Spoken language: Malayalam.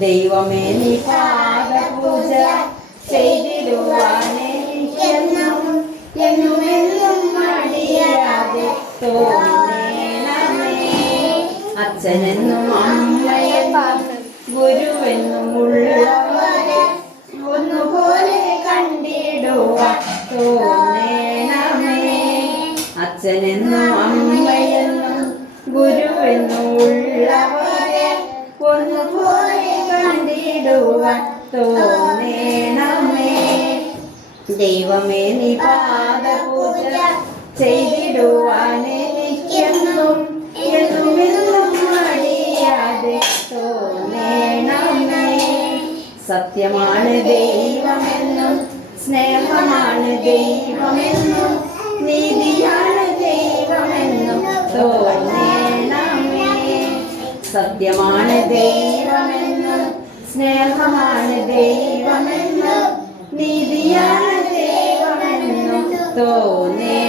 ദൈവമേ നീ പാദപൂജ ചെയ്തിടുവാനെന്നും എന്നുമെന്നും മടിയാതെ തോന്നേണമേ. അച്ഛനെന്നും അമ്മയെന്നും ഗുരുവെന്നും ഉള്ളവരെ ഒന്നുപോലെ കണ്ടിടുവാൻ തോന്നേണമേ. അച്ഛനെന്നും അമ്മയെന്നും ഗുരുവെന്നും ഉള്ളവരെ ഒന്നുപോലെ കണ്ടിടുവാൻ തോന്നേണമേ. ദൈവമേ നീ പാദപൂജ ചെയ്തിടുവാനെന്നും എന്നുമെന്നും മടിയാതെ തോന്നേണമേ. സത്യമാണ് ദൈവമെന്നും സ്നേഹമാണ് ദൈവമെന്നും നീതിയാണ് ദൈവമെന്നും തോന്നേണമേ. സത്യമാണ് ദൈവമെന്നും സ്നേഹമാണ് ദൈവമെന്നും നീതിയാണ് ദൈവമെന്നും തോന്നേ